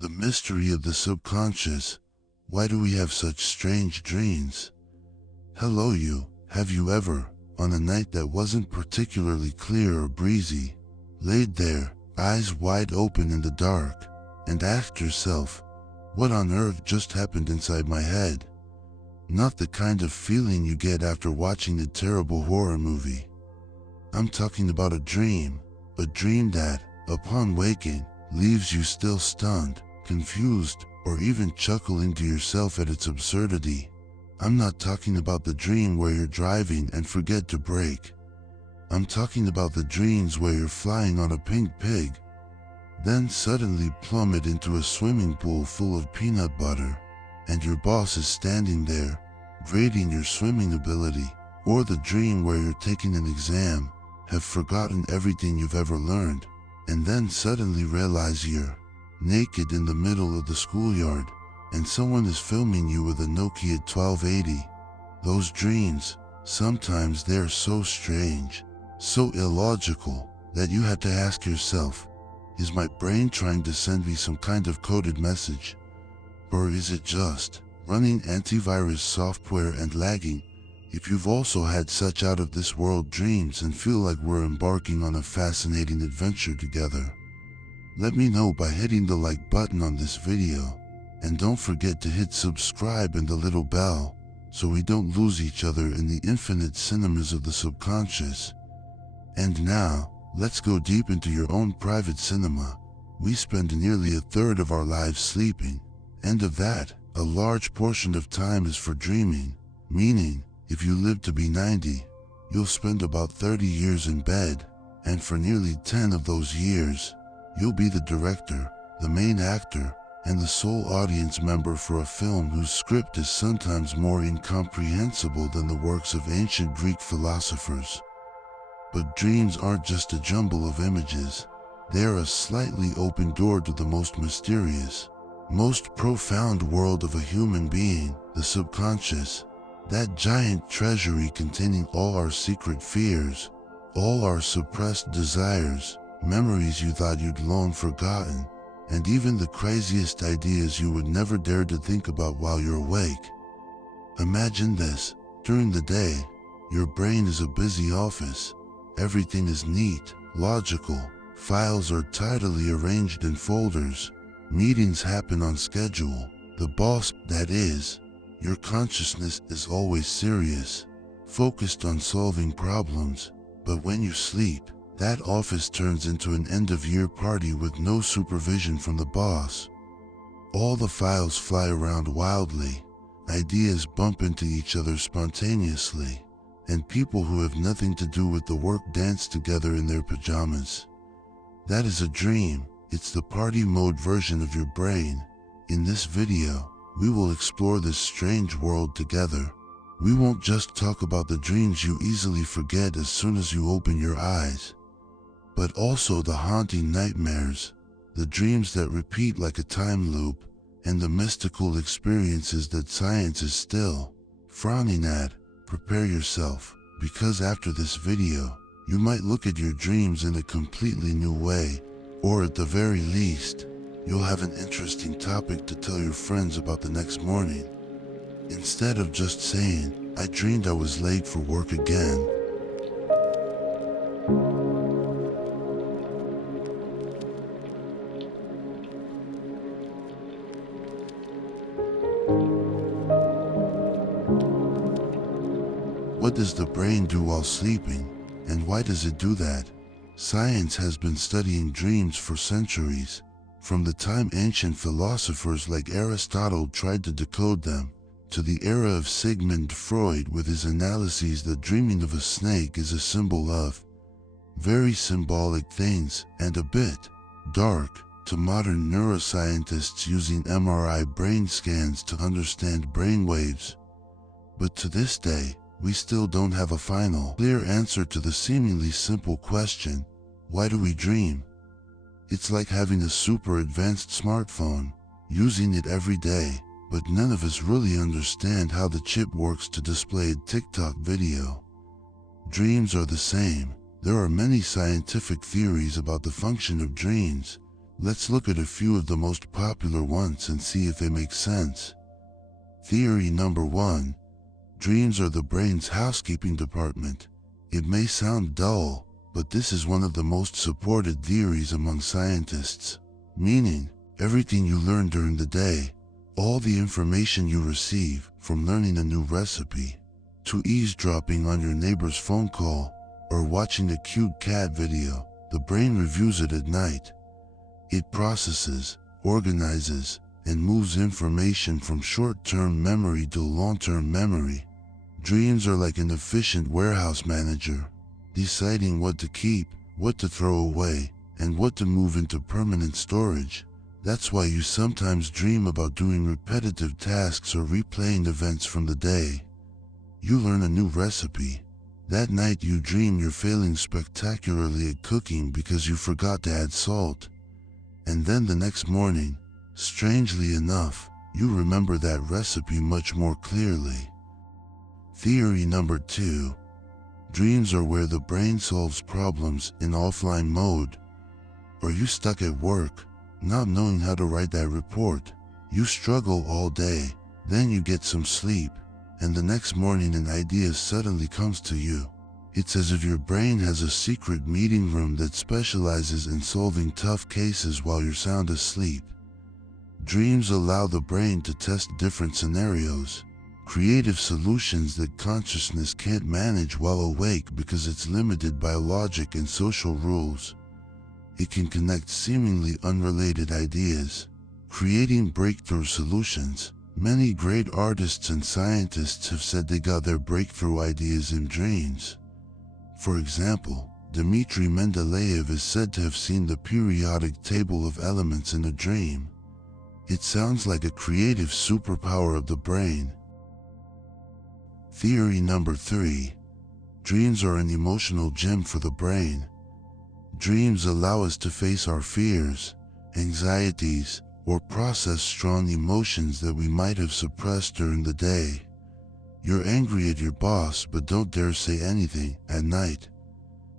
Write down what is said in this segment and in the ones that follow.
The mystery of the subconscious. Why do we have such strange dreams? Hello you, have you ever, on a night that wasn't particularly clear or breezy, laid there, eyes wide open in the dark, and asked yourself, what on earth just happened inside my head? Not the kind of feeling you get after watching a terrible horror movie. I'm talking about a dream that, upon waking, leaves you still stunned, confused, or even chuckling to yourself at its absurdity. I'm not talking about the dream where you're driving and forget to brake. I'm talking about the dreams where you're flying on a pink pig, then suddenly plummet into a swimming pool full of peanut butter, and your boss is standing there, grading your swimming ability. Or the dream where you're taking an exam, have forgotten everything you've ever learned, and then suddenly realize you're naked in the middle of the schoolyard, and someone is filming you with a Nokia 1280. Those dreams, sometimes they're so strange, so illogical, that you had to ask yourself, is my brain trying to send me some kind of coded message? Or is it just running antivirus software and lagging? If you've also had such out-of-this-world dreams and feel like we're embarking on a fascinating adventure together, let me know by hitting the like button on this video, and don't forget to hit subscribe and the little bell, so we don't lose each other in the infinite cinemas of the subconscious. And now, let's go deep into your own private cinema. We spend nearly a third of our lives sleeping, and of that, a large portion of time is for dreaming, meaning, if you live to be 90, you'll spend about 30 years in bed, and for nearly 10 of those years, you'll be the director, the main actor, and the sole audience member for a film whose script is sometimes more incomprehensible than the works of ancient Greek philosophers. But dreams aren't just a jumble of images. They're a slightly open door to the most mysterious, most profound world of a human being, the subconscious. That giant treasury containing all our secret fears, all our suppressed desires, memories you thought you'd long forgotten, and even the craziest ideas you would never dare to think about while you're awake. Imagine this. During the day, your brain is a busy office. Everything is neat, logical, files are tidily arranged in folders, meetings happen on schedule. The boss, that is, your consciousness, is always serious, focused on solving problems. But when you sleep, that office turns into an end-of-year party with no supervision from the boss. All the files fly around wildly, ideas bump into each other spontaneously, and people who have nothing to do with the work dance together in their pajamas. That is a dream. It's the party mode version of your brain. In this video, we will explore this strange world together. We won't just talk about the dreams you easily forget as soon as you open your eyes, but also the haunting nightmares, the dreams that repeat like a time loop, and the mystical experiences that science is still frowning at. Prepare yourself, because after this video, you might look at your dreams in a completely new way, or at the very least, you'll have an interesting topic to tell your friends about the next morning. Instead of just saying, I dreamed I was late for work again. What does the brain do while sleeping, and why does it do that? Science has been studying dreams for centuries, from the time ancient philosophers like Aristotle tried to decode them, to the era of Sigmund Freud with his analyses that dreaming of a snake is a symbol of very symbolic things, and a bit dark, to modern neuroscientists using MRI brain scans to understand brainwaves. But to this day, we still don't have a final, clear answer to the seemingly simple question, why do we dream? It's like having a super advanced smartphone, using it every day, but none of us really understand how the chip works to display a TikTok video. Dreams are the same. There are many scientific theories about the function of dreams. Let's look at a few of the most popular ones and see if they make sense. Theory number 1. Dreams are the brain's housekeeping department. It may sound dull, but this is one of the most supported theories among scientists. Meaning, everything you learn during the day, all the information you receive, from learning a new recipe, to eavesdropping on your neighbor's phone call, or watching a cute cat video, the brain reviews it at night. It processes, organizes, and moves information from short-term memory to long-term memory. Dreams are like an efficient warehouse manager, deciding what to keep, what to throw away, and what to move into permanent storage. That's why you sometimes dream about doing repetitive tasks or replaying events from the day. You learn a new recipe. That night you dream you're failing spectacularly at cooking because you forgot to add salt. And then the next morning, strangely enough, you remember that recipe much more clearly. Theory number 2. Dreams are where the brain solves problems in offline mode. Are you stuck at work, not knowing how to write that report? You struggle all day, then you get some sleep, and the next morning an idea suddenly comes to you. It's as if your brain has a secret meeting room that specializes in solving tough cases while you're sound asleep. Dreams allow the brain to test different scenarios, creative solutions that consciousness can't manage while awake because it's limited by logic and social rules. It can connect seemingly unrelated ideas, creating breakthrough solutions. Many great artists and scientists have said they got their breakthrough ideas in dreams. For example, Dmitri Mendeleev is said to have seen the periodic table of elements in a dream. It sounds like a creative superpower of the brain. Theory number 3. Dreams are an emotional gym for the brain. Dreams allow us to face our fears, anxieties, or process strong emotions that we might have suppressed during the day. You're angry at your boss but don't dare say anything at night.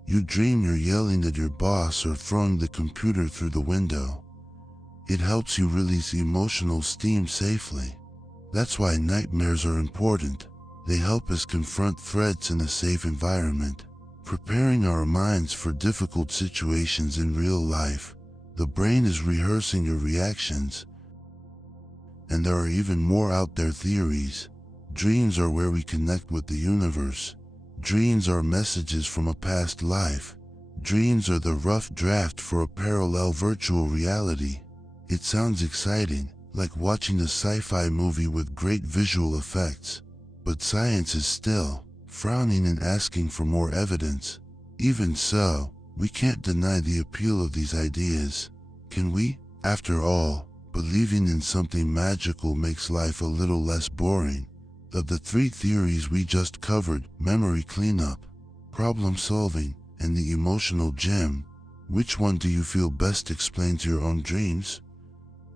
You dream you're yelling at your boss or throwing the computer through the window. It helps you release emotional steam safely. That's why nightmares are important. They help us confront threats in a safe environment, preparing our minds for difficult situations in real life. The brain is rehearsing your reactions. And there are even more out there theories. Dreams are where we connect with the universe. Dreams are messages from a past life. Dreams are the rough draft for a parallel virtual reality. It sounds exciting, like watching a sci-fi movie with great visual effects. But science is still frowning and asking for more evidence. Even so, we can't deny the appeal of these ideas. Can we? After all, believing in something magical makes life a little less boring. Of the 3 theories we just covered, memory cleanup, problem solving, and the emotional gem, which one do you feel best explains your own dreams?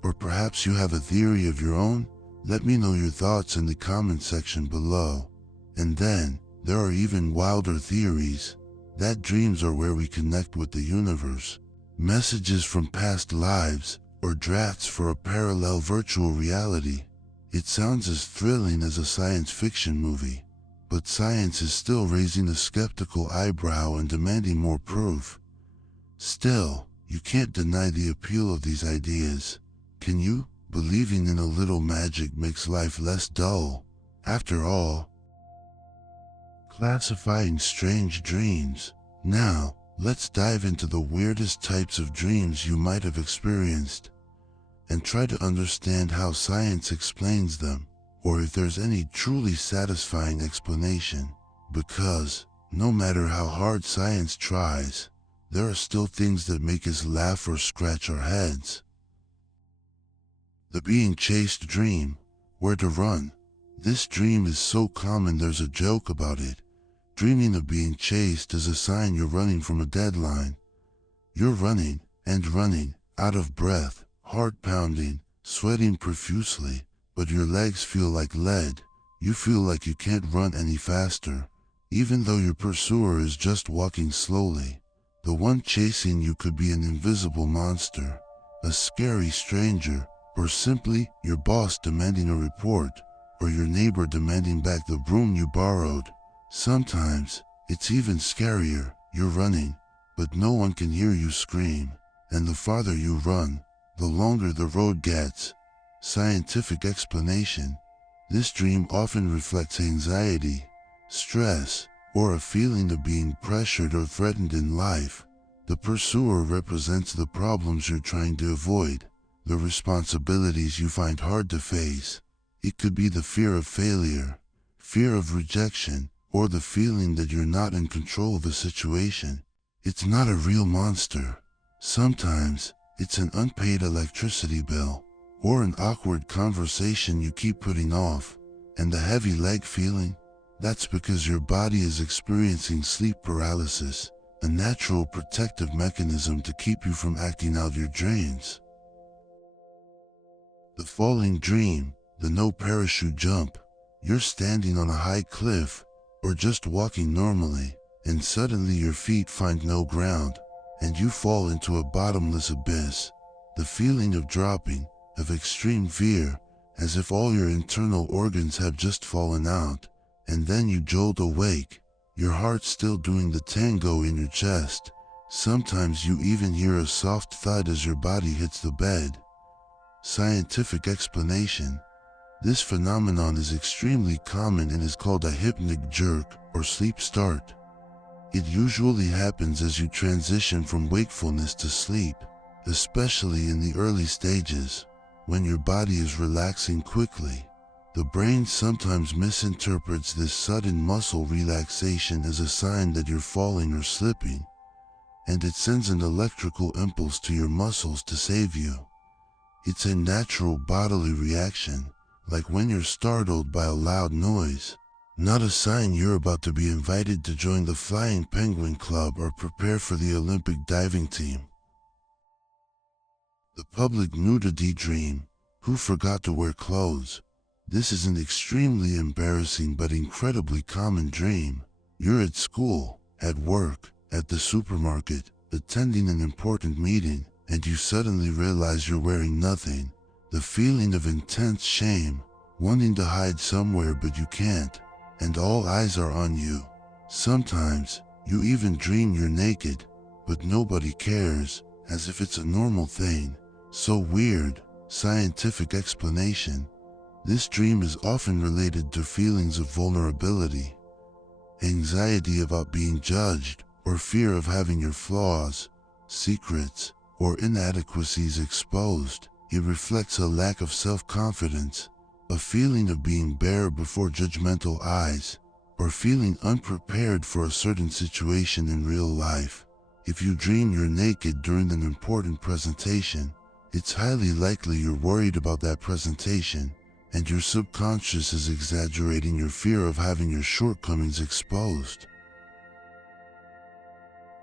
Or perhaps you have a theory of your own? Let me know your thoughts in the comment section below. And then, there are even wilder theories, that dreams are where we connect with the universe, messages from past lives, or drafts for a parallel virtual reality. It sounds as thrilling as a science fiction movie, but science is still raising a skeptical eyebrow and demanding more proof. Still, you can't deny the appeal of these ideas, can you? Believing in a little magic makes life less dull. After all, classifying strange dreams. Now, let's dive into the weirdest types of dreams you might have experienced, and try to understand how science explains them, or if there's any truly satisfying explanation. Because, no matter how hard science tries, there are still things that make us laugh or scratch our heads. The being chased dream. Where to run. This dream is so common there's a joke about it. Dreaming of being chased is a sign you're running from a deadline. You're running, and running, out of breath, heart pounding, sweating profusely, but your legs feel like lead. You feel like you can't run any faster, even though your pursuer is just walking slowly. The one chasing you could be an invisible monster, a scary stranger, or simply your boss demanding a report, or your neighbor demanding back the broom you borrowed. Sometimes, it's even scarier. You're running, but no one can hear you scream. And the farther you run, the longer the road gets. Scientific explanation. This dream often reflects anxiety, stress, or a feeling of being pressured or threatened in life. The pursuer represents the problems you're trying to avoid, the responsibilities you find hard to face. It could be the fear of failure, fear of rejection, or the feeling that you're not in control of a situation. It's not a real monster. Sometimes, it's an unpaid electricity bill, or an awkward conversation you keep putting off. And the heavy leg feeling? That's because your body is experiencing sleep paralysis, a natural protective mechanism to keep you from acting out your dreams. The falling dream, the no parachute jump. You're standing on a high cliff, or just walking normally, and suddenly your feet find no ground, and you fall into a bottomless abyss. The feeling of dropping, of extreme fear, as if all your internal organs have just fallen out, and then you jolt awake, your heart still doing the tango in your chest. Sometimes you even hear a soft thud as your body hits the bed. Scientific explanation. This phenomenon is extremely common and is called a hypnic jerk or sleep start. It usually happens as you transition from wakefulness to sleep, especially in the early stages, when your body is relaxing quickly. The brain sometimes misinterprets this sudden muscle relaxation as a sign that you're falling or slipping, and it sends an electrical impulse to your muscles to save you. It's a natural bodily reaction, like when you're startled by a loud noise, not a sign you're about to be invited to join the Flying Penguin Club or prepare for the Olympic diving team. The public nudity dream. Who forgot to wear clothes? This is an extremely embarrassing but incredibly common dream. You're at school, at work, at the supermarket, attending an important meeting, and you suddenly realize you're wearing nothing. The feeling of intense shame, wanting to hide somewhere but you can't, and all eyes are on you. Sometimes, you even dream you're naked, but nobody cares, as if it's a normal thing. So weird. Scientific explanation. This dream is often related to feelings of vulnerability, anxiety about being judged, or fear of having your flaws, secrets, or inadequacies exposed. It reflects a lack of self-confidence, a feeling of being bare before judgmental eyes, or feeling unprepared for a certain situation in real life. If you dream you're naked during an important presentation, it's highly likely you're worried about that presentation, and your subconscious is exaggerating your fear of having your shortcomings exposed.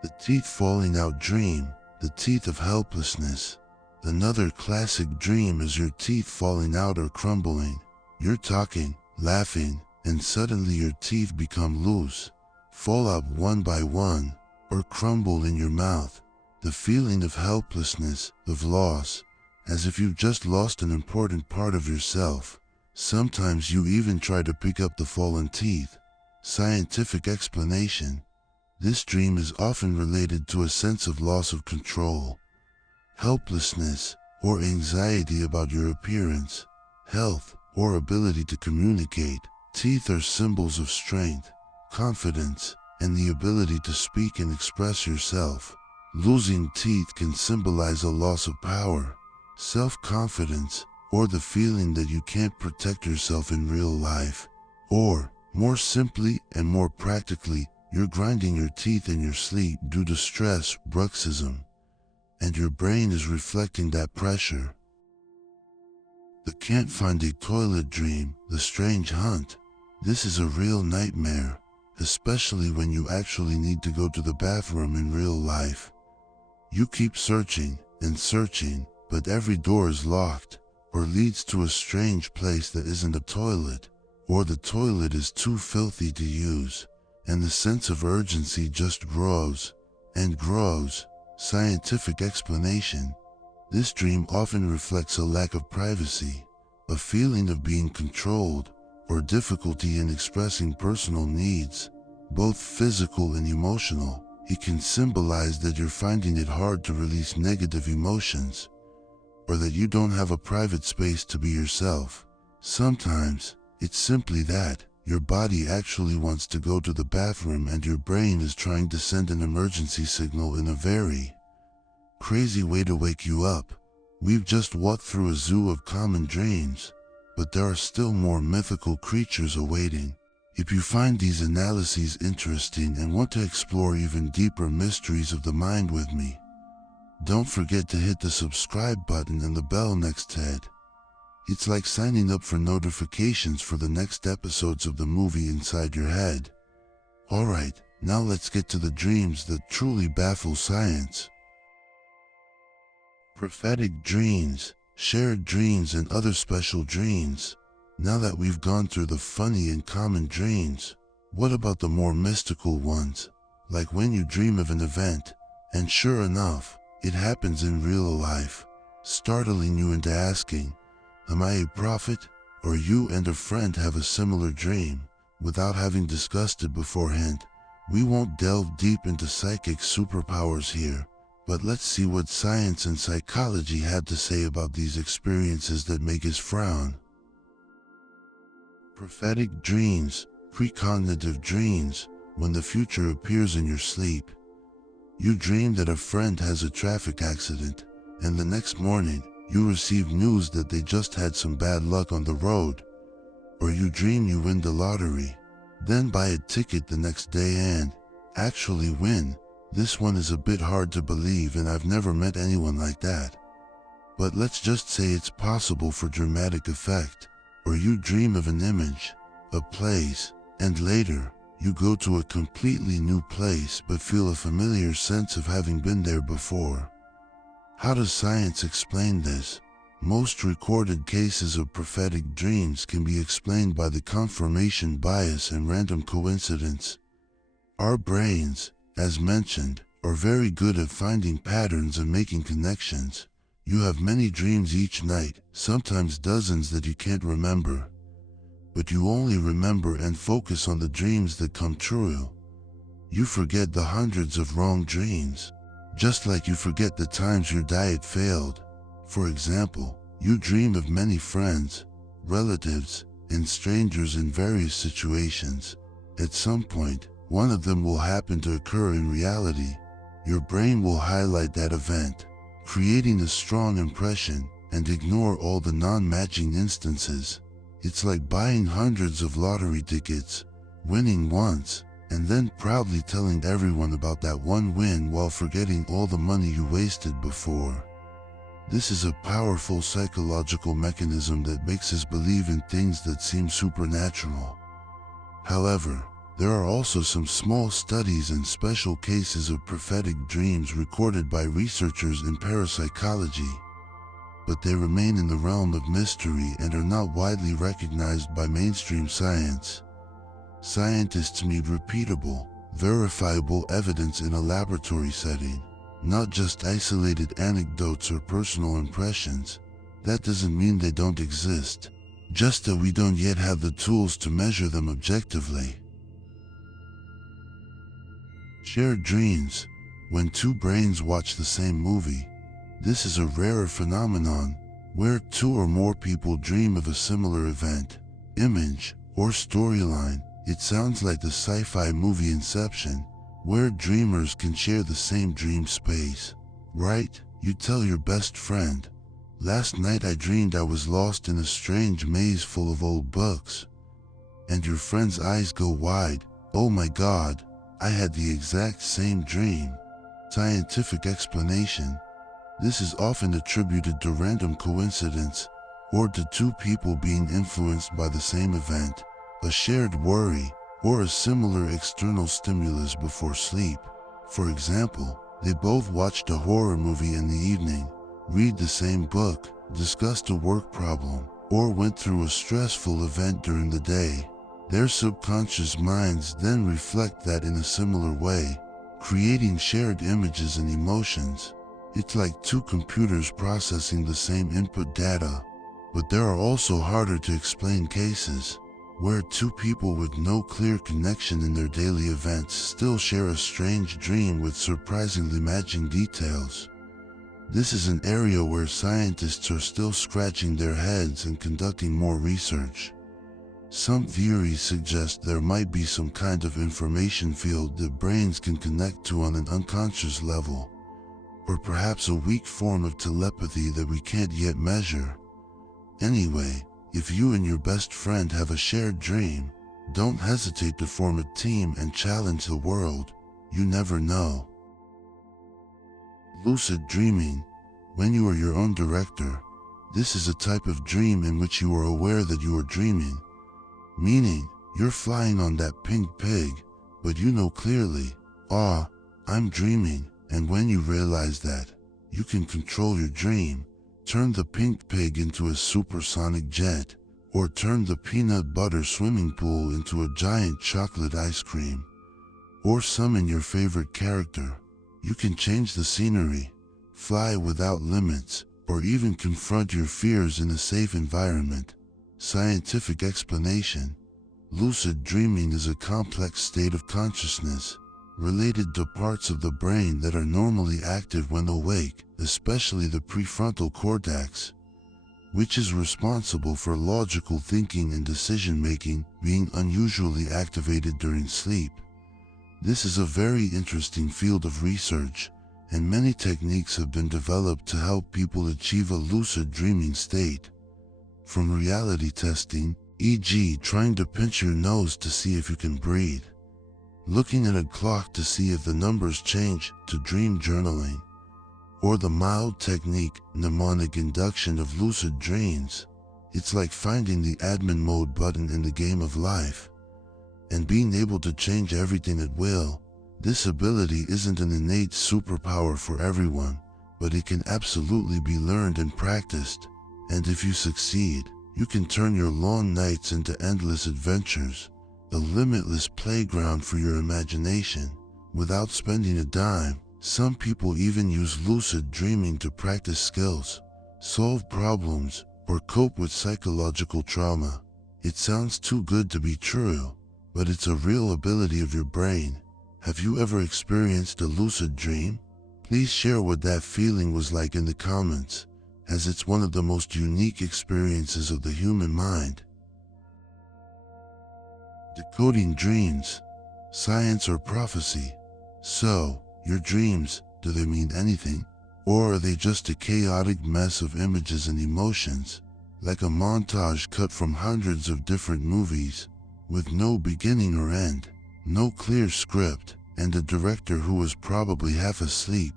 The teeth falling out dream, the teeth of helplessness. Another classic dream is your teeth falling out or crumbling. You're talking, laughing, and suddenly your teeth become loose, fall out one by one, or crumble in your mouth. The feeling of helplessness, of loss, as if you've just lost an important part of yourself. Sometimes you even try to pick up the fallen teeth. Scientific explanation. This dream is often related to a sense of loss of control, helplessness, or anxiety about your appearance, health, or ability to communicate. Teeth are symbols of strength, confidence, and the ability to speak and express yourself. Losing teeth can symbolize a loss of power, self-confidence, or the feeling that you can't protect yourself in real life. Or, more simply and more practically, you're grinding your teeth in your sleep due to stress, bruxism, and your brain is reflecting that pressure. The can't find a toilet dream, the strange hunt. This is a real nightmare, especially when you actually need to go to the bathroom in real life. You keep searching and searching, but every door is locked, or leads to a strange place that isn't a toilet, or the toilet is too filthy to use, and the sense of urgency just grows and grows. Scientific explanation. This dream often reflects a lack of privacy, a feeling of being controlled, or difficulty in expressing personal needs, both physical and emotional. It can symbolize that you're finding it hard to release negative emotions, or that you don't have a private space to be yourself. Sometimes, it's simply that your body actually wants to go to the bathroom and your brain is trying to send an emergency signal in a very crazy way to wake you up. We've just walked through a zoo of common dreams, but there are still more mythical creatures awaiting. If you find these analyses interesting and want to explore even deeper mysteries of the mind with me, don't forget to hit the subscribe button and the bell next to it. It's like signing up for notifications for the next episodes of the movie inside your head. Alright, now let's get to the dreams that truly baffle science. Prophetic dreams, shared dreams, and other special dreams. Now that we've gone through the funny and common dreams, what about the more mystical ones? Like when you dream of an event, and sure enough, it happens in real life, startling you into asking, am I a prophet? Or you and a friend have a similar dream, without having discussed it beforehand. We won't delve deep into psychic superpowers here, but let's see what science and psychology had to say about these experiences that make us frown. Prophetic dreams, precognitive dreams. When the future appears in your sleep. You dream that a friend has a traffic accident, and the next morning, you receive news that they just had some bad luck on the road. Or you dream you win the lottery, then buy a ticket the next day and actually win. This one is a bit hard to believe, and I've never met anyone like that. But let's just say it's possible for dramatic effect. Or you dream of an image, a place, and later, you go to a completely new place but feel a familiar sense of having been there before. How does science explain this? Most recorded cases of prophetic dreams can be explained by the confirmation bias and random coincidence. Our brains, as mentioned, are very good at finding patterns and making connections. You have many dreams each night, sometimes dozens that you can't remember. But you only remember and focus on the dreams that come true. You forget the hundreds of wrong dreams, just like you forget the times your diet failed. For example, you dream of many friends, relatives, and strangers in various situations. At some point, one of them will happen to occur in reality. Your brain will highlight that event, creating a strong impression, and ignore all the non-matching instances. It's like buying hundreds of lottery tickets, winning once, and then proudly telling everyone about that one win while forgetting all the money you wasted before. This is a powerful psychological mechanism that makes us believe in things that seem supernatural. However, there are also some small studies and special cases of prophetic dreams recorded by researchers in parapsychology, but they remain in the realm of mystery and are not widely recognized by mainstream science. Scientists need repeatable, verifiable evidence in a laboratory setting, not just isolated anecdotes or personal impressions. That doesn't mean they don't exist, just that we don't yet have the tools to measure them objectively. Shared dreams. When two brains watch the same movie. This is a rarer phenomenon, where two or more people dream of a similar event, image, or storyline. It sounds like the sci-fi movie Inception, where dreamers can share the same dream space. Right? You tell your best friend, "Last night I dreamed I was lost in a strange maze full of old books." And your friend's eyes go wide. "Oh my God, I had the exact same dream." Scientific explanation. This is often attributed to random coincidence, or to two people being influenced by the same event, a shared worry, or a similar external stimulus before sleep. For example, they both watched a horror movie in the evening, read the same book, discussed a work problem, or went through a stressful event during the day. Their subconscious minds then reflect that in a similar way, creating shared images and emotions. It's like two computers processing the same input data. But there are also harder to explain cases, where two people with no clear connection in their daily events still share a strange dream with surprisingly matching details. This is an area where scientists are still scratching their heads and conducting more research. Some theories suggest there might be some kind of information field that brains can connect to on an unconscious level, or perhaps a weak form of telepathy that we can't yet measure. Anyway, if you and your best friend have a shared dream, don't hesitate to form a team and challenge the world. You never know. Lucid dreaming. When you are your own director, this is a type of dream in which you are aware that you are dreaming, meaning you're flying on that pink pig, but you know clearly, I'm dreaming, and when you realize that, you can control your dream, turn the pink pig into a supersonic jet, or turn the peanut butter swimming pool into a giant chocolate ice cream, or summon your favorite character. You can change the scenery, fly without limits, or even confront your fears in a safe environment. Scientific explanation. Lucid dreaming is a complex state of consciousness related to parts of the brain that are normally active when awake, especially the prefrontal cortex, which is responsible for logical thinking and decision-making, being unusually activated during sleep. This is a very interesting field of research, and many techniques have been developed to help people achieve a lucid dreaming state. From reality testing, e.g. trying to pinch your nose to see if you can breathe, looking at a clock to see if the numbers change, to dream journaling, or the mild technique, mnemonic induction of lucid dreams. It's like finding the admin mode button in the game of life, and being able to change everything at will. This ability isn't an innate superpower for everyone, but it can absolutely be learned and practiced. And if you succeed, you can turn your long nights into endless adventures, a limitless playground for your imagination, without spending a dime. Some people even use lucid dreaming to practice skills, solve problems, or cope with psychological trauma. It sounds too good to be true, but it's a real ability of your brain. Have you ever experienced a lucid dream? Please share what that feeling was like in the comments, as it's one of the most unique experiences of the human mind. Decoding dreams, science or prophecy. So, your dreams, do they mean anything? Or are they just a chaotic mess of images and emotions, like a montage cut from hundreds of different movies, with no beginning or end, no clear script, and a director who was probably half asleep?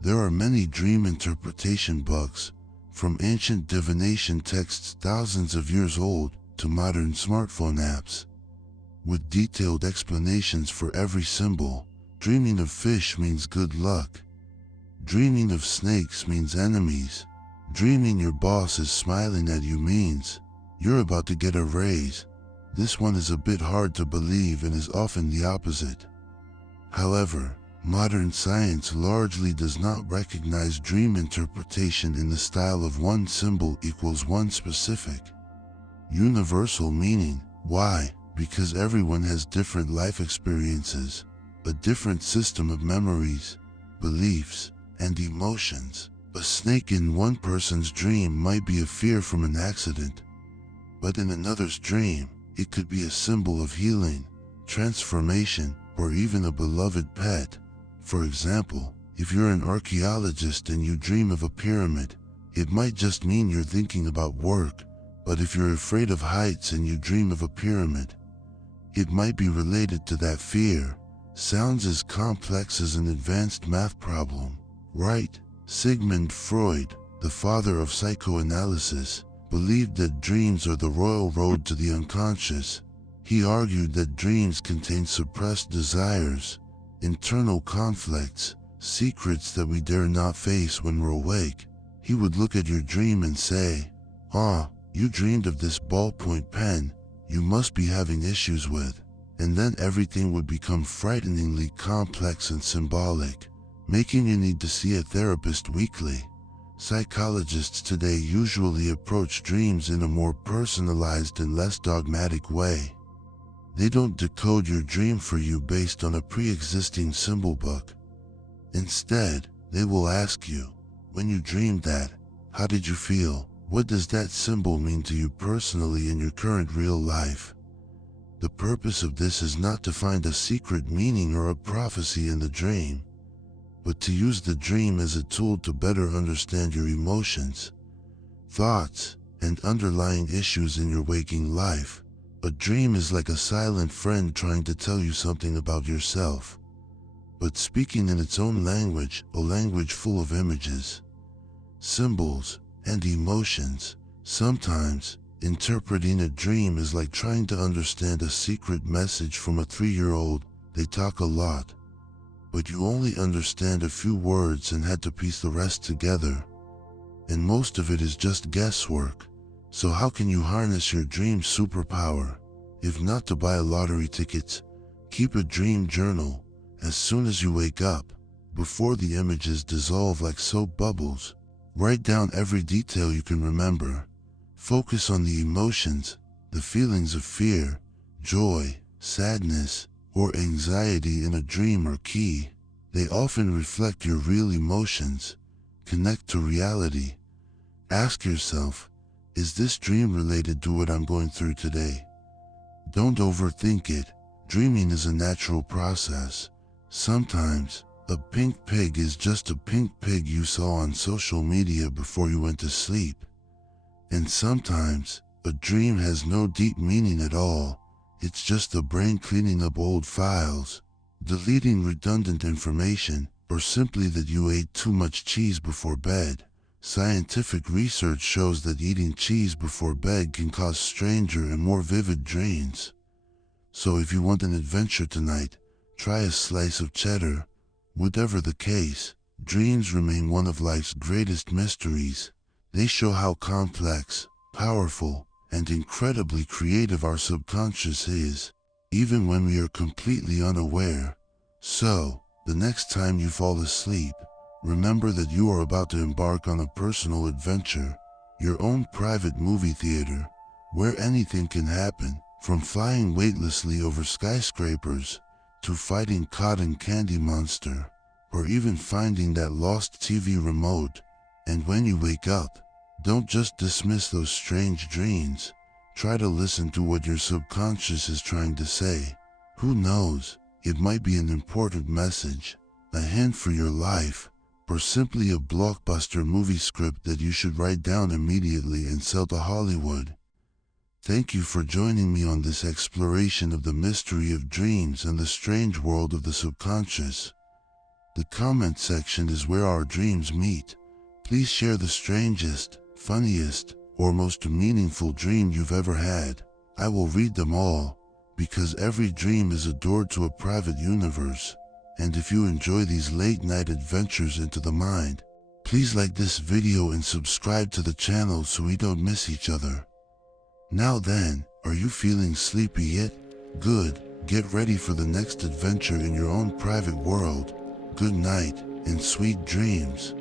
There are many dream interpretation books, from ancient divination texts thousands of years old to modern smartphone apps, with detailed explanations for every symbol. Dreaming of fish means good luck. Dreaming of snakes means enemies. Dreaming your boss is smiling at you means you're about to get a raise. This one is a bit hard to believe and is often the opposite. However, modern science largely does not recognize dream interpretation in the style of one symbol equals one specific universal meaning. Why? Because everyone has different life experiences, a different system of memories, beliefs, and emotions. A snake in one person's dream might be a fear from an accident, but in another's dream, it could be a symbol of healing, transformation, or even a beloved pet. For example, if you're an archaeologist and you dream of a pyramid, it might just mean you're thinking about work. But if you're afraid of heights and you dream of a pyramid, it might be related to that fear. Sounds as complex as an advanced math problem, right? Sigmund Freud, the father of psychoanalysis, believed that dreams are the royal road to the unconscious. He argued that dreams contain suppressed desires, internal conflicts, secrets that we dare not face when we're awake. He would look at your dream and say, you dreamed of this ballpoint pen, you must be having issues with. And then everything would become frighteningly complex and symbolic, making you need to see a therapist weekly. Psychologists today usually approach dreams in a more personalized and less dogmatic way. They don't decode your dream for you based on a pre-existing symbol book. Instead, they will ask you, when you dreamed that, how did you feel? What does that symbol mean to you personally in your current real life? The purpose of this is not to find a secret meaning or a prophecy in the dream, but to use the dream as a tool to better understand your emotions, thoughts, and underlying issues in your waking life. A dream is like a silent friend trying to tell you something about yourself, but speaking in its own language, a language full of images, symbols, and emotions. Sometimes, interpreting a dream is like trying to understand a secret message from a 3-year-old. They talk a lot, but you only understand a few words and had to piece the rest together. And most of it is just guesswork. So how can you harness your dream superpower? If not to buy a lottery ticket, keep a dream journal. As soon as you wake up, before the images dissolve like soap bubbles, write down every detail you can remember. Focus on the emotions, the feelings of fear, joy, sadness, or anxiety in a dream are key. They often reflect your real emotions. Connect to reality. Ask yourself, is this dream related to what I'm going through today? Don't overthink it. Dreaming is a natural process. Sometimes, a pink pig is just a pink pig you saw on social media before you went to sleep. And sometimes, a dream has no deep meaning at all. It's just the brain cleaning up old files, deleting redundant information, or simply that you ate too much cheese before bed. Scientific research shows that eating cheese before bed can cause stranger and more vivid dreams. So if you want an adventure tonight, try a slice of cheddar. Whatever the case, dreams remain one of life's greatest mysteries. They show how complex, powerful, and incredibly creative our subconscious is, even when we are completely unaware. So, the next time you fall asleep, remember that you are about to embark on a personal adventure, your own private movie theater, where anything can happen, from flying weightlessly over skyscrapers, to fighting cotton candy monster, or even finding that lost TV remote. And when you wake up, don't just dismiss those strange dreams. Try to listen to what your subconscious is trying to say. Who knows, it might be an important message, a hint for your life, or simply a blockbuster movie script that you should write down immediately and sell to Hollywood. Thank you for joining me on this exploration of the mystery of dreams and the strange world of the subconscious. The comment section is where our dreams meet. Please share the strangest, funniest, or most meaningful dream you've ever had. I will read them all, because every dream is a door to a private universe. And if you enjoy these late-night adventures into the mind, please like this video and subscribe to the channel so we don't miss each other. Now then, are you feeling sleepy yet? Good, get ready for the next adventure in your own private world. Good night, and sweet dreams.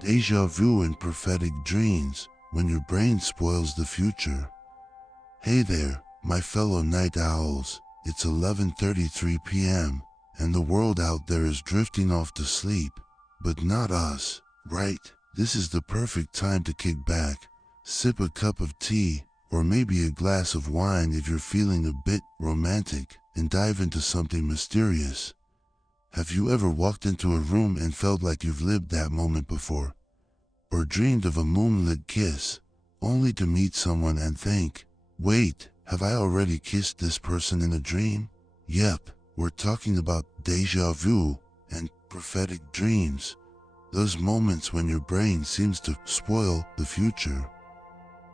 Deja vu and prophetic dreams, when your brain spoils the future. Hey there, my fellow night owls, it's 11:33 p.m., and the world out there is drifting off to sleep. But not us, right? This is the perfect time to kick back, sip a cup of tea, or maybe a glass of wine if you're feeling a bit romantic, and dive into something mysterious. Have you ever walked into a room and felt like you've lived that moment before? Or dreamed of a moonlit kiss, only to meet someone and think, wait, have I already kissed this person in a dream? Yep, We're talking about deja vu and prophetic dreams, those moments when your brain seems to spoil the future.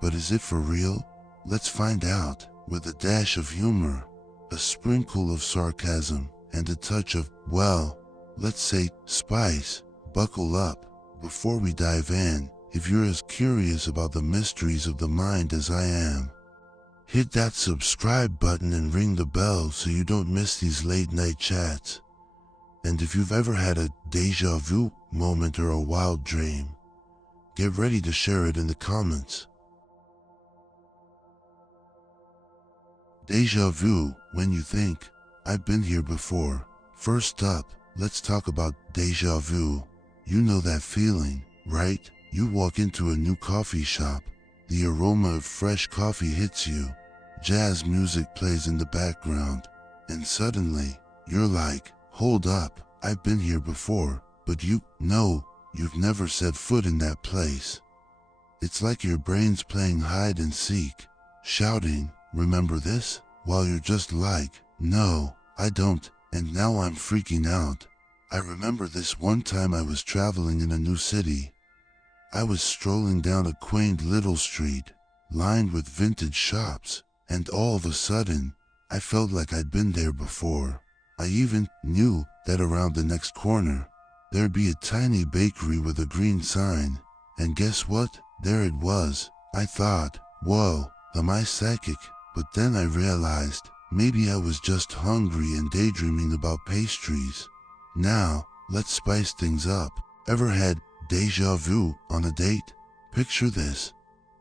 But is it for real? Let's find out, with a dash of humor, a sprinkle of sarcasm, and a touch of, well, let's say, spice. Buckle up. Before we dive in, if you're as curious about the mysteries of the mind as I am, hit that subscribe button and ring the bell so you don't miss these late night chats. And if you've ever had a deja vu moment or a wild dream, get ready to share it in the comments. Deja vu, when you think, I've been here before. First up, let's talk about deja vu. You know that feeling, right? You walk into a new coffee shop, the aroma of fresh coffee hits you, jazz music plays in the background, and suddenly, you're like, hold up, I've been here before, but you've never set foot in that place. It's like your brain's playing hide and seek, shouting, remember this? While you're just like, no, I don't, and now I'm freaking out. I remember this one time I was traveling in a new city. I was strolling down a quaint little street, lined with vintage shops, and all of a sudden, I felt like I'd been there before. I even knew that around the next corner, there'd be a tiny bakery with a green sign, and guess what? There it was. I thought, whoa, am I psychic? But then I realized, maybe I was just hungry and daydreaming about pastries. Now, let's spice things up. Ever had deja vu on a date? Picture this.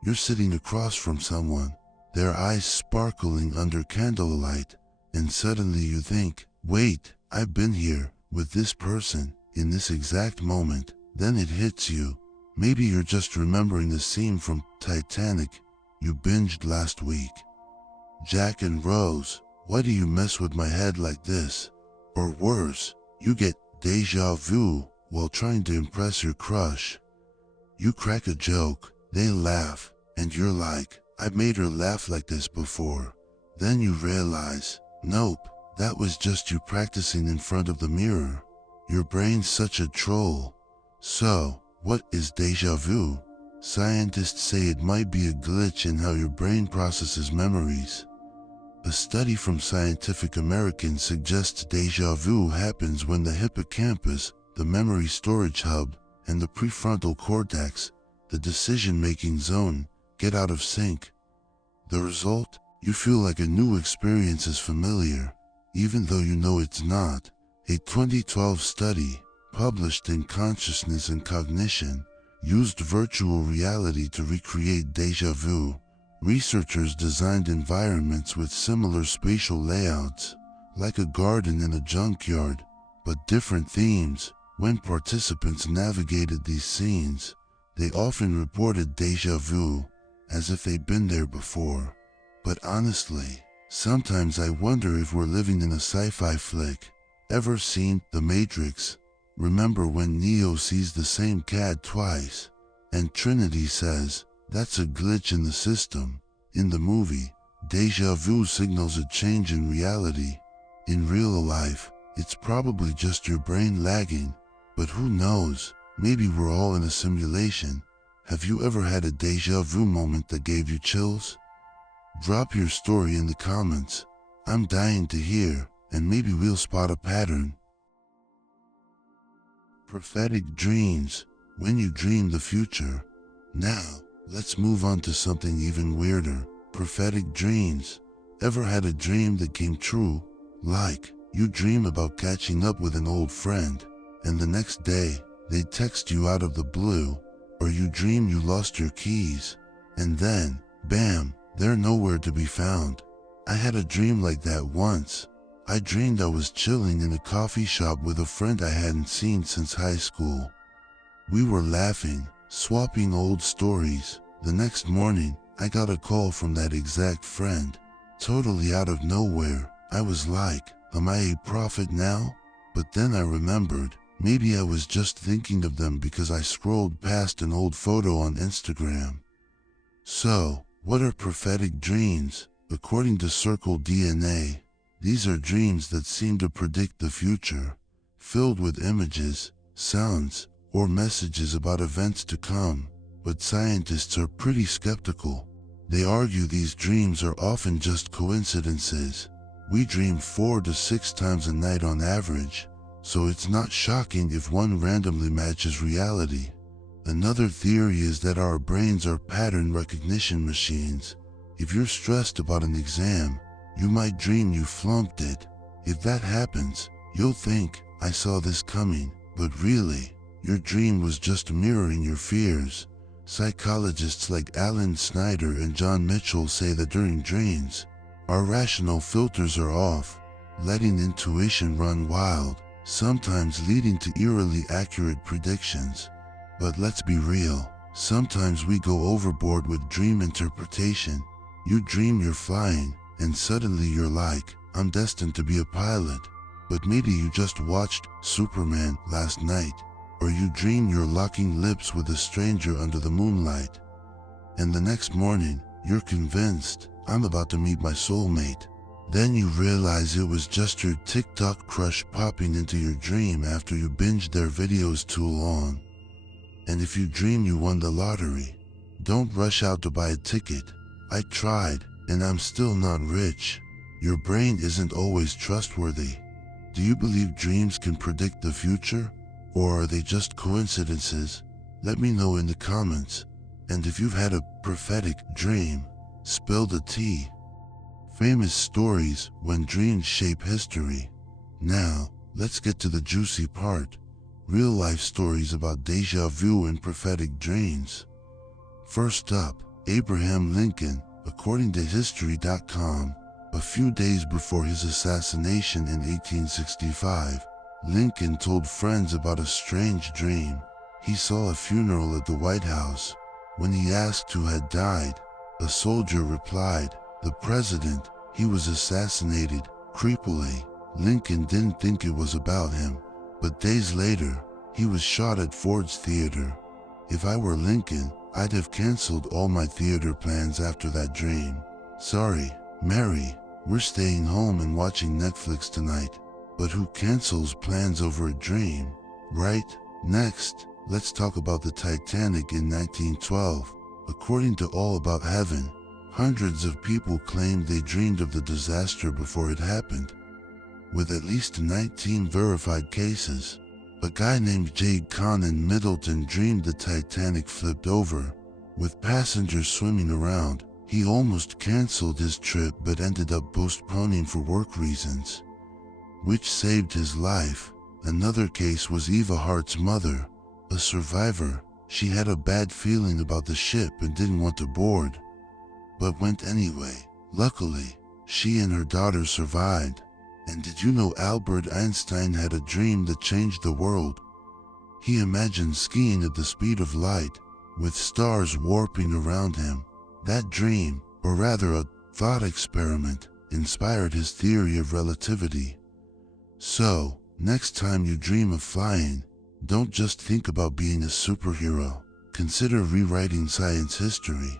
You're sitting across from someone, their eyes sparkling under candlelight, and suddenly you think, wait, I've been here with this person in this exact moment. Then it hits you. Maybe you're just remembering the scene from Titanic you binged last week. Jack and Rose, why do you mess with my head like this? Or worse, you get deja vu while trying to impress your crush. You crack a joke, they laugh, and you're like, I've made her laugh like this before. Then you realize, nope, that was just you practicing in front of the mirror. Your brain's such a troll. So, what is deja vu? Scientists say it might be a glitch in how your brain processes memories. A study from Scientific American suggests deja vu happens when the hippocampus, the memory storage hub, and the prefrontal cortex, the decision-making zone, get out of sync. The result? You feel like a new experience is familiar, even though you know it's not. A 2012 study, published in Consciousness and Cognition, used virtual reality to recreate deja vu. Researchers designed environments with similar spatial layouts, like a garden and a junkyard, but different themes. When participants navigated these scenes, they often reported deja vu, as if they'd been there before. But honestly, sometimes I wonder if we're living in a sci-fi flick. Ever seen The Matrix? Remember when Neo sees the same cat twice, and Trinity says, that's a glitch in the system. In the movie, deja vu signals a change in reality. In real life, it's probably just your brain lagging, but who knows, maybe we're all in a simulation. Have you ever had a deja vu moment that gave you chills? Drop your story in the comments. I'm dying to hear, and maybe we'll spot a pattern. Prophetic dreams, when you dream the future. Now, let's move on to something even weirder. Prophetic dreams. Ever had a dream that came true? Like, you dream about catching up with an old friend, and the next day, they text you out of the blue, or you dream you lost your keys, and then, bam, they're nowhere to be found. I had a dream like that once. I dreamed I was chilling in a coffee shop with a friend I hadn't seen since high school. We were laughing, swapping old stories. The next morning, I got a call from that exact friend. Totally out of nowhere. I was like, am I a prophet now? But then I remembered, maybe I was just thinking of them because I scrolled past an old photo on Instagram. So, what are prophetic dreams? According to Circle DNA, These are dreams that seem to predict the future, filled with images, sounds, or messages about events to come, but scientists are pretty skeptical. They argue these dreams are often just coincidences. We dream 4 to 6 times a night on average, so it's not shocking if one randomly matches reality. Another theory is that our brains are pattern recognition machines. If you're stressed about an exam, you might dream you flunked it. If that happens, you'll think, "I saw this coming," but really, your dream was just mirroring your fears. Psychologists like Alan Snyder and John Mitchell say that during dreams, our rational filters are off, letting intuition run wild, sometimes leading to eerily accurate predictions. But let's be real, sometimes we go overboard with dream interpretation. You dream you're flying, and suddenly you're like, "I'm destined to be a pilot." But maybe you just watched Superman last night, or you dream you're locking lips with a stranger under the moonlight. And the next morning, you're convinced, "I'm about to meet my soulmate." Then you realize it was just your TikTok crush popping into your dream after you binged their videos too long. And if you dream you won the lottery, don't rush out to buy a ticket. "I tried, and I'm still not rich." Your brain isn't always trustworthy. Do you believe dreams can predict the future? Or are they just coincidences? Let me know in the comments. And if you've had a prophetic dream, spill the tea. Famous stories when dreams shape history. Now, let's get to the juicy part. Real life stories about deja vu and prophetic dreams. First up, Abraham Lincoln. According to History.com, a few days before his assassination in 1865, Lincoln told friends about a strange dream. He saw a funeral at the White House. When he asked who had died, a soldier replied, "The president. He was assassinated." Creepily, Lincoln didn't think it was about him, but days later, he was shot at Ford's Theater. "If I were Lincoln, I'd have canceled all my theater plans after that dream. Sorry, Mary, we're staying home and watching Netflix tonight." But who cancels plans over a dream, right? Next, let's talk about the Titanic in 1912. According to All About Heaven, hundreds of people claimed they dreamed of the disaster before it happened. With at least 19 verified cases, a guy named Jade Khan in Middleton dreamed the Titanic flipped over. With passengers swimming around, he almost canceled his trip but ended up postponing for work reasons, which saved his life. Another case was Eva Hart's mother, a survivor. She had a bad feeling about the ship and didn't want to board, but went anyway. Luckily, she and her daughter survived. And did you know Albert Einstein had a dream that changed the world? He imagined skiing at the speed of light, with stars warping around him. That dream, or rather a thought experiment, inspired his theory of relativity. So, next time you dream of flying, don't just think about being a superhero. Consider rewriting science history.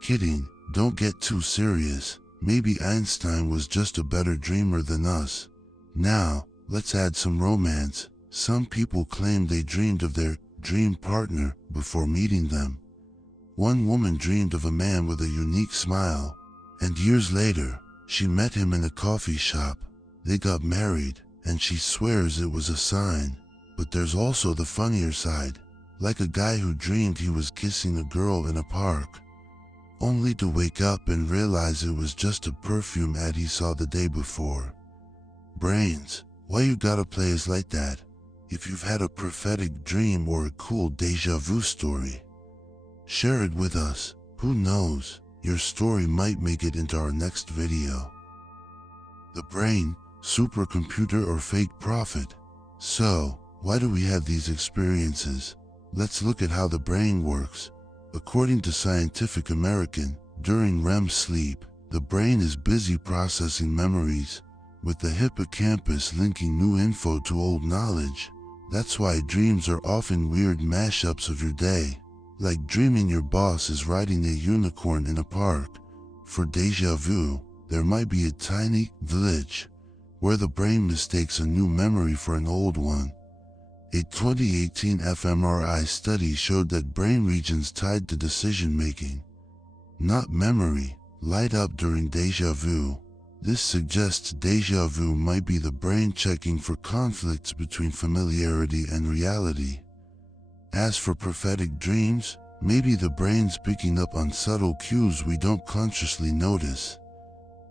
Kidding, don't get too serious. Maybe Einstein was just a better dreamer than us. Now, let's add some romance. Some people claim they dreamed of their dream partner before meeting them. One woman dreamed of a man with a unique smile, and years later, she met him in a coffee shop. They got married, and she swears it was a sign. But there's also the funnier side, like a guy who dreamed he was kissing a girl in a park, only to wake up and realize it was just a perfume ad he saw the day before. Brains, why you gotta play us like that? If you've had a prophetic dream or a cool deja vu story, share it with us. Who knows, your story might make it into our next video. The brain, supercomputer or fake prophet. So, why do we have these experiences? Let's look at how the brain works. According to Scientific American, during REM sleep, the brain is busy processing memories, with the hippocampus linking new info to old knowledge. That's why dreams are often weird mashups of your day, like dreaming your boss is riding a unicorn in a park. For deja vu, there might be a tiny glitch where the brain mistakes a new memory for an old one. A 2018 fMRI study showed that brain regions tied to decision-making, not memory, light up during déjà vu. This suggests déjà vu might be the brain checking for conflicts between familiarity and reality. As for prophetic dreams, maybe the brain's picking up on subtle cues we don't consciously notice.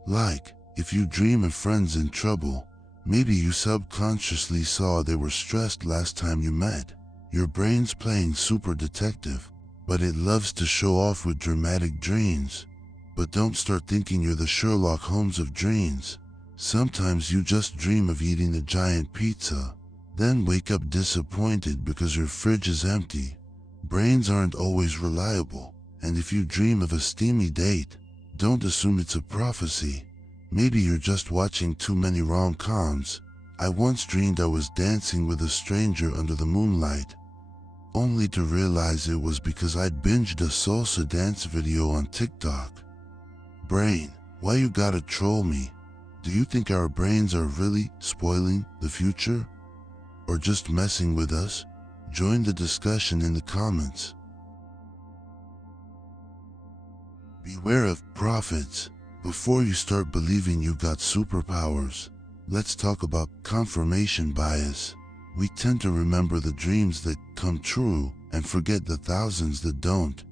Like, if you dream of friends in trouble, maybe you subconsciously saw they were stressed last time you met. Your brain's playing super detective, but it loves to show off with dramatic dreams. But don't start thinking you're the Sherlock Holmes of dreams. Sometimes you just dream of eating a giant pizza, then wake up disappointed because your fridge is empty. Brains aren't always reliable, and if you dream of a steamy date, don't assume it's a prophecy. Maybe you're just watching too many rom-coms. I once dreamed I was dancing with a stranger under the moonlight, only to realize it was because I'd binged a salsa dance video on TikTok. Brain, why you gotta troll me? Do you think our brains are really spoiling the future? Or just messing with us? Join the discussion in the comments. Beware of prophets. Before you start believing you got superpowers, let's talk about confirmation bias. We tend to remember the dreams that come true and forget the thousands that don't.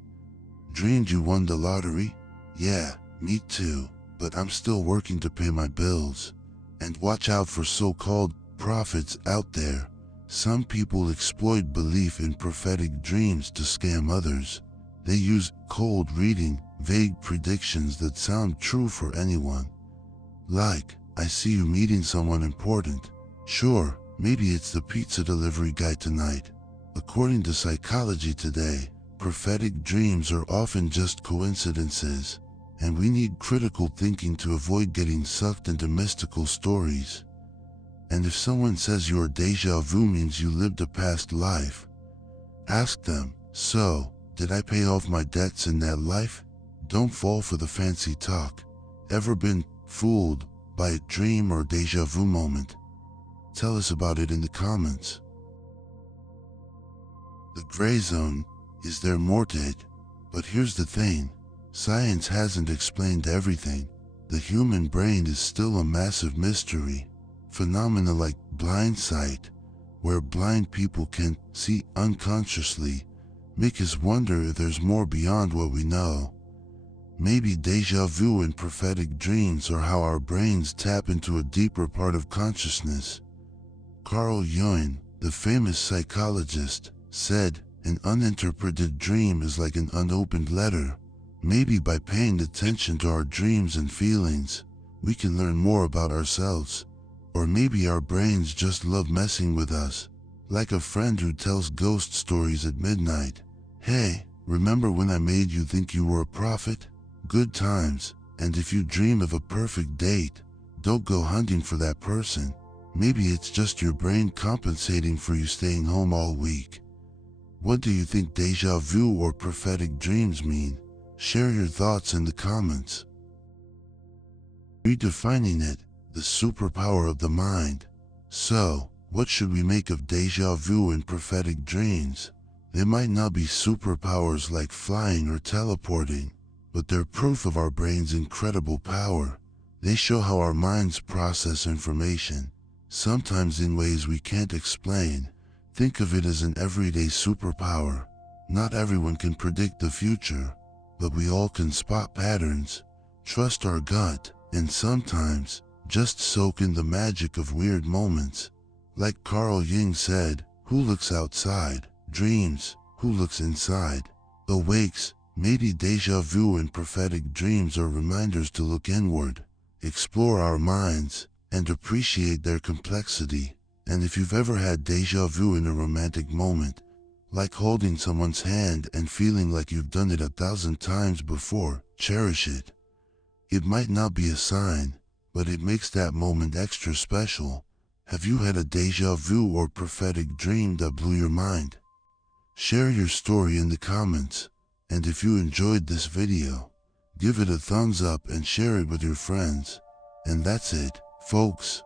Dreamed you won the lottery? Yeah, me too, but I'm still working to pay my bills. And watch out for so-called prophets out there. Some people exploit belief in prophetic dreams to scam others. They use cold reading, vague predictions that sound true for anyone. Like, I see you meeting someone important. Sure, maybe it's the pizza delivery guy tonight. According to Psychology Today, prophetic dreams are often just coincidences, and we need critical thinking to avoid getting sucked into mystical stories. And if someone says your déjà vu means you lived a past life, ask them, so, did I pay off my debts in that life? Don't fall for the fancy talk. Ever been fooled by a dream or déjà vu moment? Tell us about it in the comments. The gray zone, is there more to it? But here's the thing, science hasn't explained everything. The human brain is still a massive mystery. Phenomena like blind sight, where blind people can see unconsciously, make us wonder if there's more beyond what we know. Maybe déjà vu and prophetic dreams are how our brains tap into a deeper part of consciousness. Carl Jung, the famous psychologist, said, an uninterpreted dream is like an unopened letter. Maybe by paying attention to our dreams and feelings, we can learn more about ourselves. Or maybe our brains just love messing with us, like a friend who tells ghost stories at midnight. Hey, remember when I made you think you were a prophet? Good times. And if you dream of a perfect date, don't go hunting for that person. Maybe it's just your brain compensating for you staying home all week. What do you think déjà vu or prophetic dreams mean? Share your thoughts in the comments. Redefining it, the superpower of the mind. So, what should we make of déjà vu and prophetic dreams? They might not be superpowers like flying or teleporting, but they're proof of our brain's incredible power. They show how our minds process information, sometimes in ways we can't explain. Think of it as an everyday superpower. Not everyone can predict the future, but we all can spot patterns, trust our gut, and sometimes just soak in the magic of weird moments. Like Carl Jung said, who looks outside, dreams, who looks inside, awakes. Maybe déjà vu and prophetic dreams are reminders to look inward, explore our minds, and appreciate their complexity. And if you've ever had déjà vu in a romantic moment, like holding someone's hand and feeling like you've done it 1,000 times before, cherish it. It might not be a sign, but it makes that moment extra special. Have you had a déjà vu or prophetic dream that blew your mind? Share your story in the comments, and if you enjoyed this video, give it a thumbs up and share it with your friends. And that's it, folks.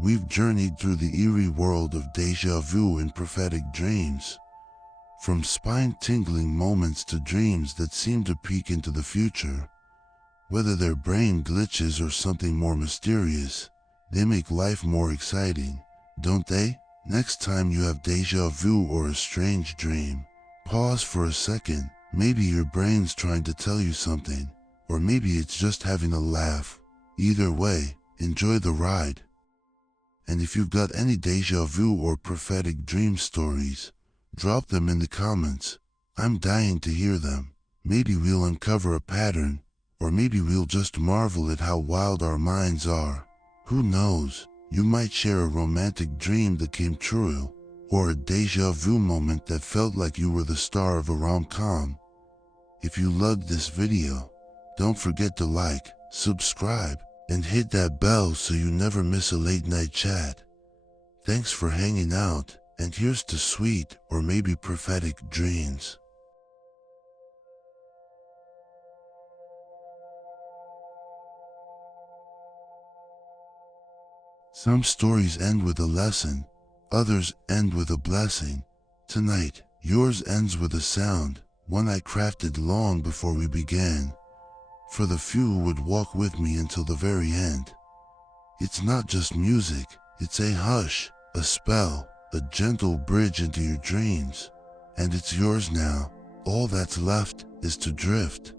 We've journeyed through the eerie world of deja vu and prophetic dreams. From spine-tingling moments to dreams that seem to peek into the future. Whether they're brain glitches or something more mysterious, they make life more exciting, don't they? Next time you have deja vu or a strange dream, pause for a second. Maybe your brain's trying to tell you something, or maybe it's just having a laugh. Either way, enjoy the ride. And if you've got any deja vu or prophetic dream stories, drop them in the comments. I'm dying to hear them. Maybe we'll uncover a pattern, or maybe we'll just marvel at how wild our minds are. Who knows? You might share a romantic dream that came true, or a deja vu moment that felt like you were the star of a rom-com. If you loved this video, don't forget to like, subscribe, and hit that bell so you never miss a late night chat. Thanks for hanging out, and here's to sweet or maybe prophetic dreams. Some stories end with a lesson, others end with a blessing. Tonight, yours ends with a sound, one I crafted long before we began, for the few who would walk with me until the very end. It's not just music, it's a hush, a spell, a gentle bridge into your dreams. And it's yours now. All that's left is to drift.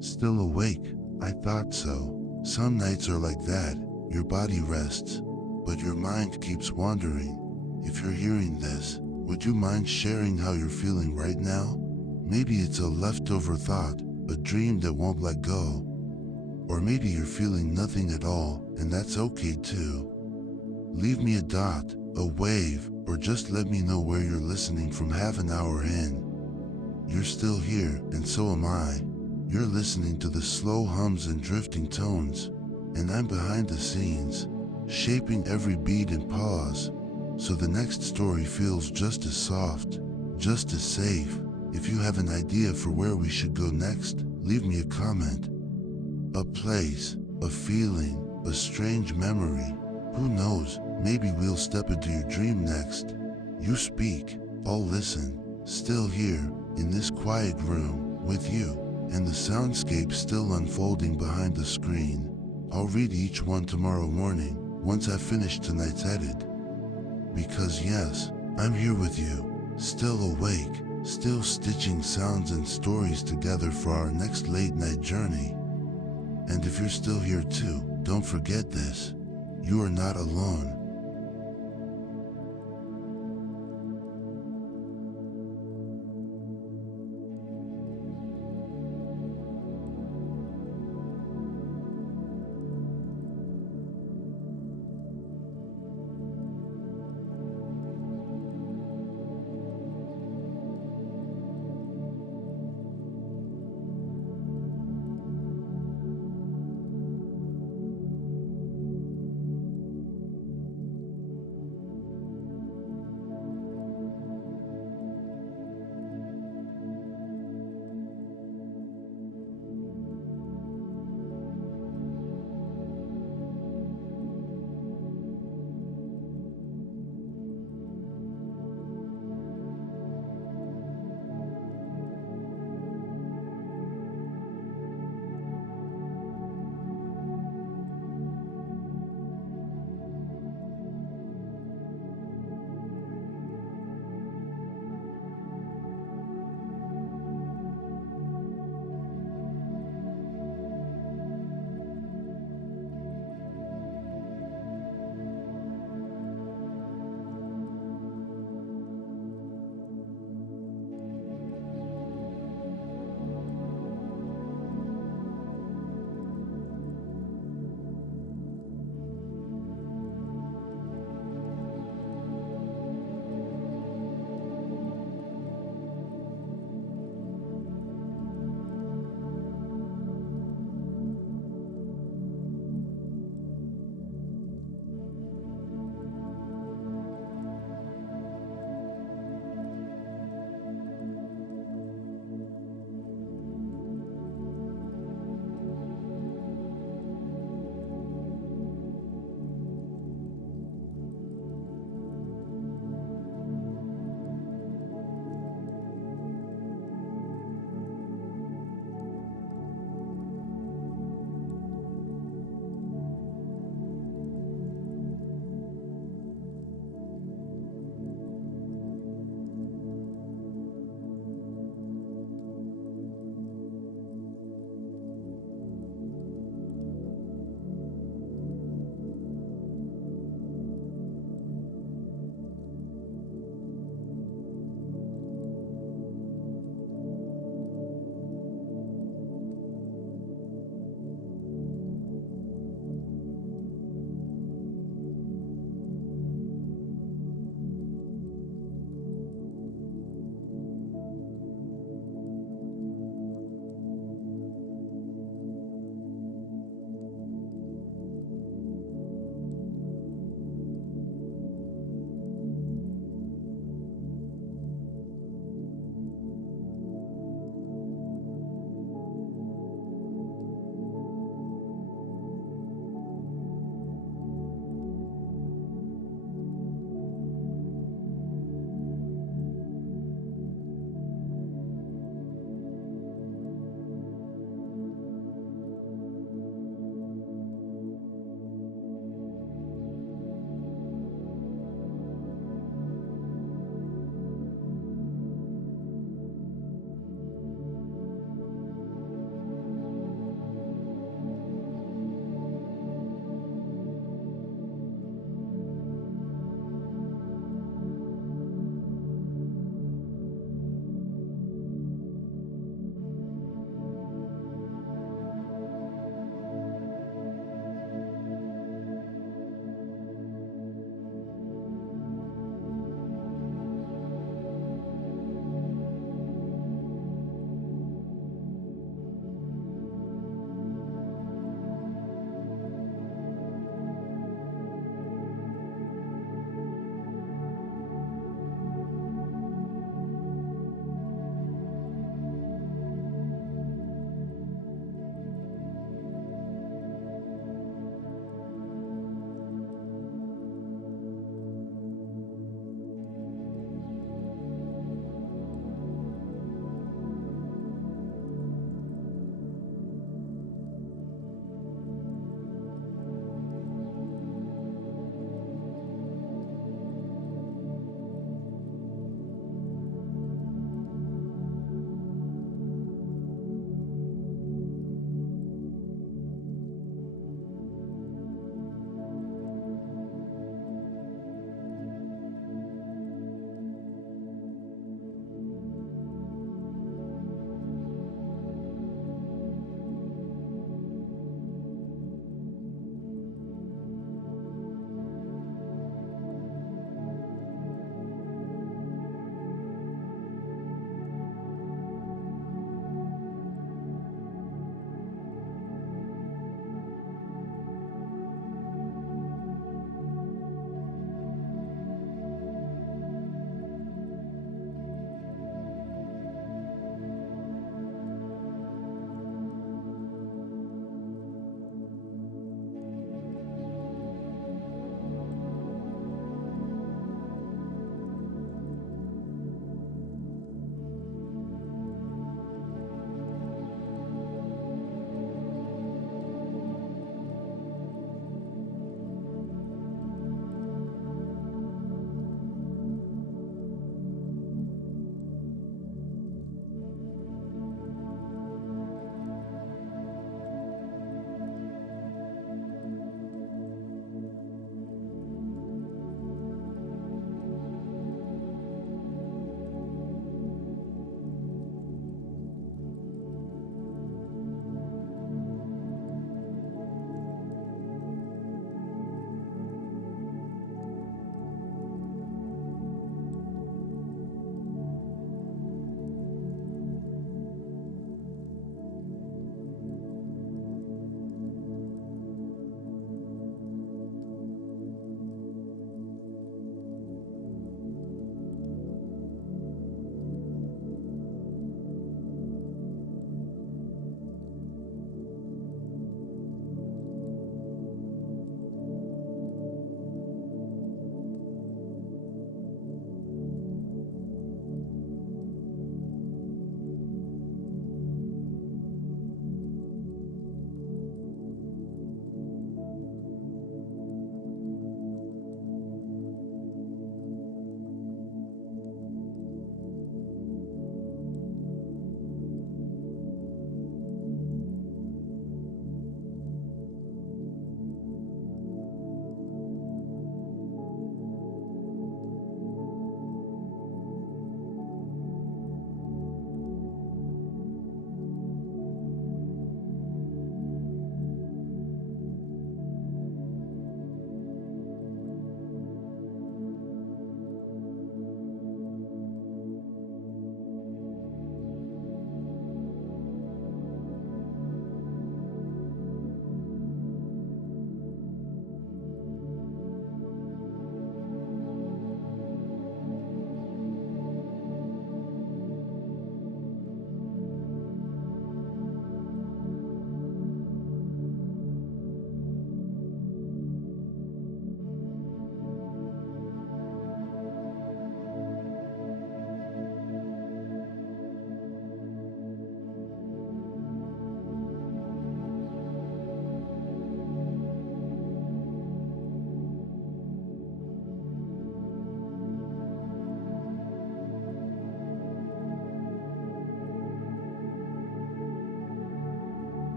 Still awake? I thought so. Some nights are like that. Your body rests, but your mind keeps wandering. If you're hearing this, would you mind sharing how you're feeling right now? Maybe it's a leftover thought, a dream that won't let go. Or maybe you're feeling nothing at all, and that's okay too. Leave me a dot, a wave, or just let me know where you're listening from half an hour in. You're still here, and so am I. You're listening to the slow hums and drifting tones, and I'm behind the scenes, shaping every beat and pause, so the next story feels just as soft, just as safe. If you have an idea for where we should go next, leave me a comment. A place, a feeling, a strange memory. Who knows, maybe we'll step into your dream next. You speak, I'll listen, still here, in this quiet room, with you, and the soundscape still unfolding behind the screen. I'll read each one tomorrow morning, once I've finished tonight's edit. Because yes, I'm here with you, still awake, still stitching sounds and stories together for our next late night journey. And if you're still here too, don't forget this. You are not alone.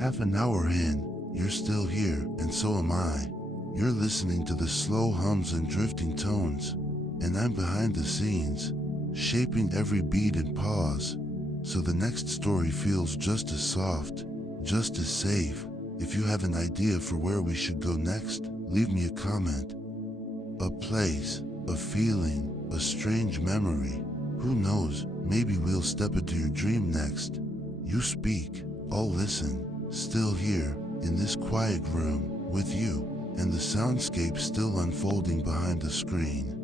Half an hour in, you're still here, and so am I. You're listening to the slow hums and drifting tones, and I'm behind the scenes, shaping every beat and pause, so the next story feels just as soft, just as safe. If you have an idea for where we should go next, leave me a comment. A place, a feeling, a strange memory. Who knows, maybe we'll step into your dream next. You speak, I'll listen, still here, in this quiet room, with you, and the soundscape still unfolding behind the screen.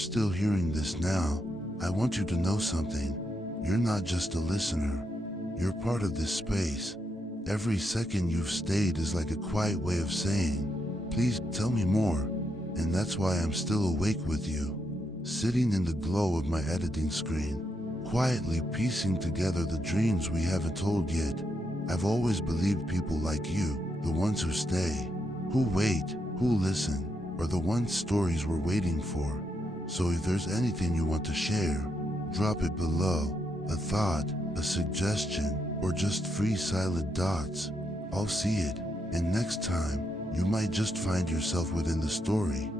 still hearing this now, I want you to know something. You're not just a listener. You're part of this space. Every second you've stayed is like a quiet way of saying, please tell me more. And that's why I'm still awake with you, sitting in the glow of my editing screen, quietly piecing together the dreams we haven't told yet. I've always believed people like you, the ones who stay, who wait, who listen, are the ones stories we're waiting for. So if there's anything you want to share, drop it below. A thought, a suggestion, or just free silent dots. I'll see it, and next time, you might just find yourself within the story.